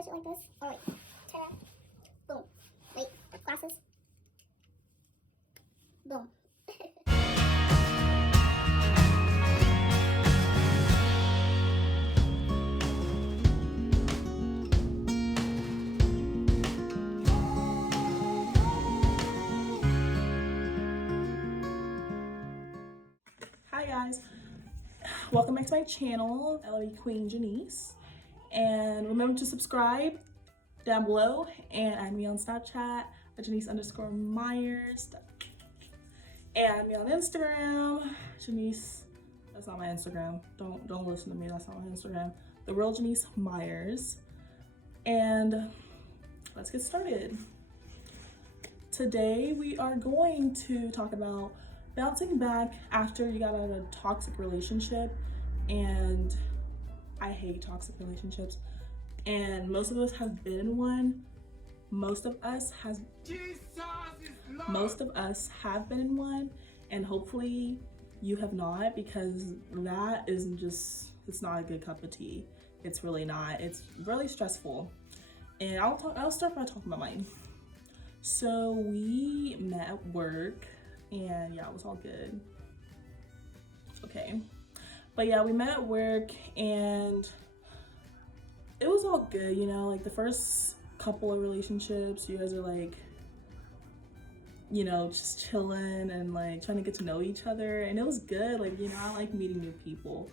push it like this. Oh wait, turn around. Boom. Wait, glasses. Boom. Hi guys, welcome back to my channel, Libqueeen Janice, and remember to subscribe down below and add me on Snapchat at Janice_Myers, and add me on Instagram, Janice. That's not my Instagram. Don't listen to me. That's not my Instagram. The real Janice Myers, and let's get started. Today we are going to talk about bouncing back after you got out of a toxic relationship. And I hate toxic relationships, and most of us have been in one. Most of us have been in one, and hopefully you have not, because that isn't just, it's not a good cup of tea. It's really not. It's really stressful. And I'll start by talking about mine. So we met at work, and yeah, it was all good. Okay. But yeah, we met at work and it was all good, you know, like the first couple of relationships, you guys are like, you know, just chilling and like trying to get to know each other, and it was good. Like, you know, I like meeting new people.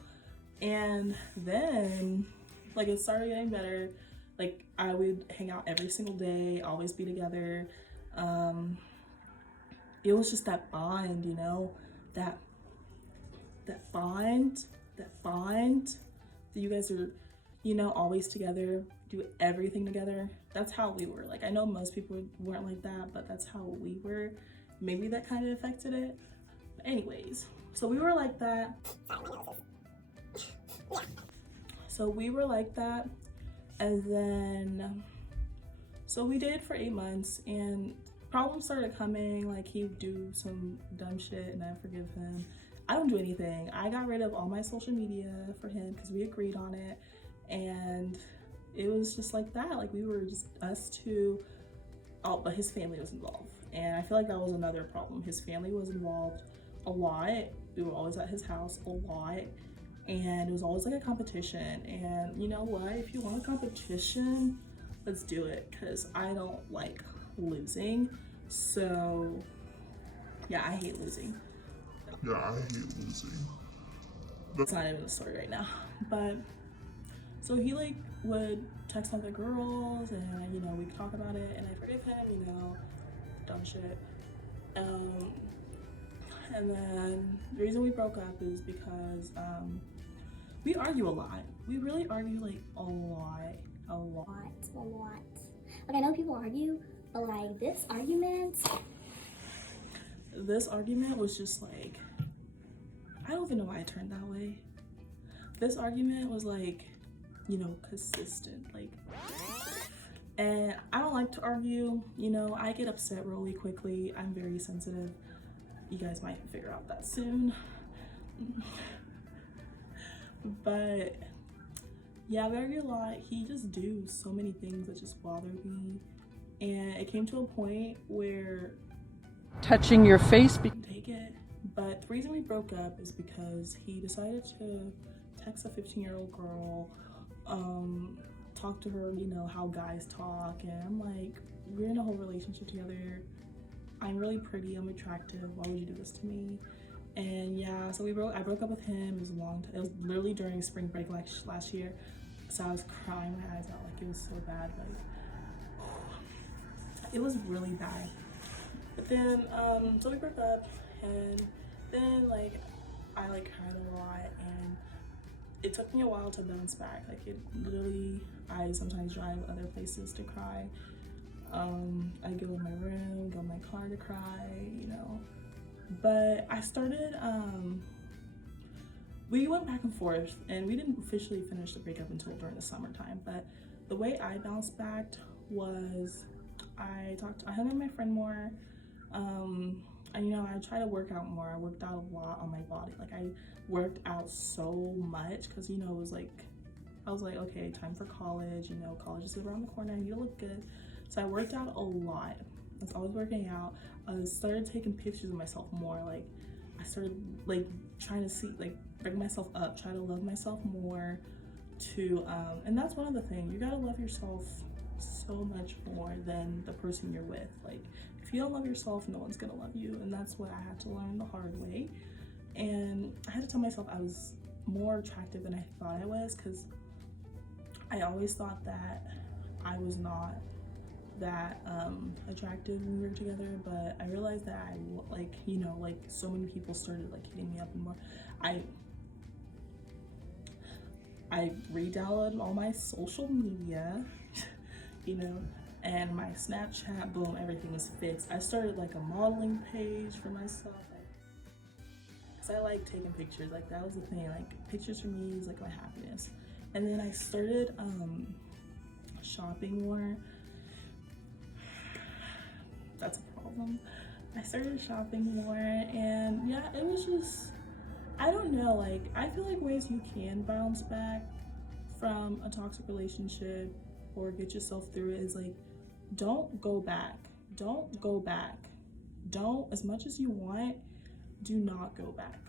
And then like it started getting better. Like I would hang out every single day, always be together. It was just that bond, you know, that bond that you guys are, you know, always together, do everything together. That's how we were. Like, I know most people weren't like that, but that's how we were. Maybe that kind of affected it. But anyways, so we were like that. So we were like that. And then, so we dated for 8 months, and problems started coming. Like, he'd do some dumb shit and I forgive him. I don't do anything. I got rid of all my social media for him because we agreed on it, and it was just like that. Like, we were just us two. Oh, but his family was involved, and I feel like that was another problem. His family was involved a lot. We were always at his house a lot, and it was always like a competition. And you know what? If you want a competition, let's do it, because I don't like losing. So yeah, I hate losing. That's not even the story right now. But so he like would text other girls, and you know, we talk about it, and I forgive him, you know, dumb shit. And then the reason we broke up is because we argue a lot. We really argue like a lot. Like, I know people argue, but like this argument was just like, I don't even know why it turned that way. This argument was like, you know, consistent, like, and I don't like to argue, you know, I get upset really quickly. I'm very sensitive. You guys might figure out that soon. But yeah, we argue a lot. He just do so many things that just bothered me, and it came to a point where touching your face. Take it. But the reason we broke up is because he decided to text a 15-year-old girl, talk to her, you know, how guys talk. And I'm like, we're in a whole relationship together. I'm really pretty, I'm attractive. Why would you do this to me? And yeah, so I broke up with him. It was a long time. It was literally during spring break last year. So I was crying my eyes out. Like, it was so bad. Like, it was really bad. But then, so we broke up, and then like I like cried a lot, and it took me a while to bounce back. Like, it literally, I sometimes drive other places to cry. I go in my room, go in my car to cry, you know. But I started, we went back and forth, and we didn't officially finish the breakup until during the summertime. But the way I bounced back was I hung out with my friend more. And you know, I try to work out more. I worked out a lot on my body. Like, I worked out so much because, you know, it was like I was like, okay, time for college, you know, college is around the corner, I need to look good. So I worked out a lot. I was always working out. I started taking pictures of myself more. Like, I started like trying to see, like, bring myself up, try to love myself more to, and that's one of the things, you gotta love yourself so much more than the person you're with. Like, if you don't love yourself, no one's gonna love you. And that's what I had to learn the hard way. And I had to tell myself I was more attractive than I thought I was, because I always thought that I was not that attractive when we were together, but I realized that I, like, you know, like, so many people started like hitting me up and more. I re-downloaded all my social media, you know, and my Snapchat, boom, everything was fixed. I started like a modeling page for myself, because I like taking pictures. Like, that was the thing, like, pictures for me is like my happiness. And then I started shopping more. That's a problem. I started shopping more, and yeah, it was just, I don't know, like, I feel like ways you can bounce back from a toxic relationship or get yourself through it is like, don't go back. Don't go back. Don't, as much as you want, do not go back,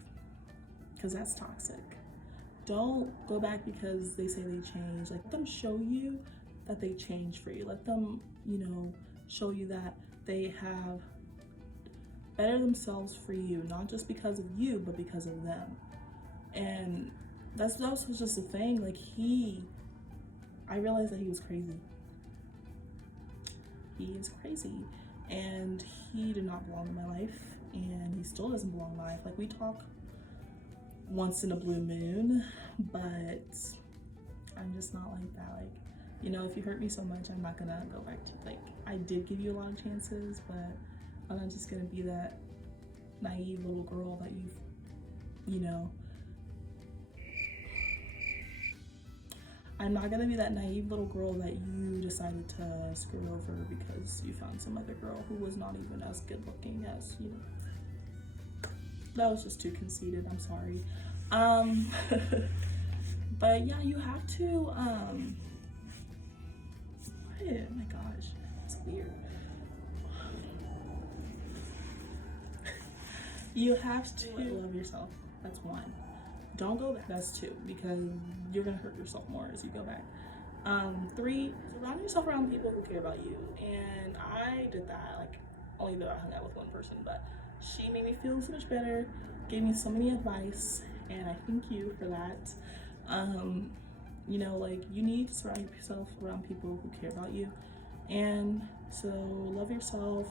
because that's toxic. Don't go back because they say they changed. Like, let them show you that they changed for you. Let them, you know, show you that they have better themselves for you, not just because of you, but because of them. And that was just the thing. Like, I realized that he was crazy. He is crazy, and he did not belong in my life, and he still doesn't belong in my life. Like, we talk once in a blue moon, but I'm just not like that. Like, you know, if you hurt me so much, I'm not gonna go back to, like, I did give you a lot of chances, but I'm not just gonna be that naive little girl that you know, I'm not gonna be that naive little girl that you decided to screw over because you found some other girl who was not even as good looking as you. That was just too conceited, I'm sorry. But yeah, you have to, what? Oh my gosh, that's weird. You have to love yourself. That's one. Don't go back. That's two, because you're gonna hurt yourself more as you go back. 3, surround yourself around people who care about you. And I did that, like, only that I hung out with one person, but she made me feel so much better, gave me so many advice, and I thank you for that. You know, like, you need to surround yourself around people who care about you. And so love yourself.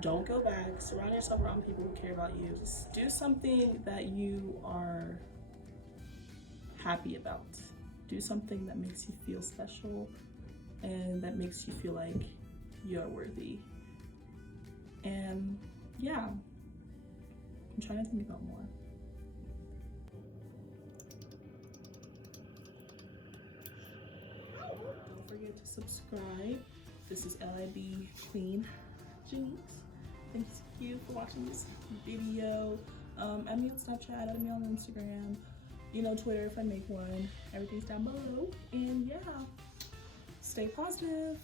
Don't go back. Surround yourself around people who care about you. Just do something that you are happy about. Do something that makes you feel special and that makes you feel like you're worthy. And yeah, I'm trying to think about more. Don't forget to subscribe. This is Libqueeen Janice. Thank you for watching this video. Add me on Snapchat, add me on Instagram, you know, Twitter if I make one. Everything's down below. And yeah, stay positive.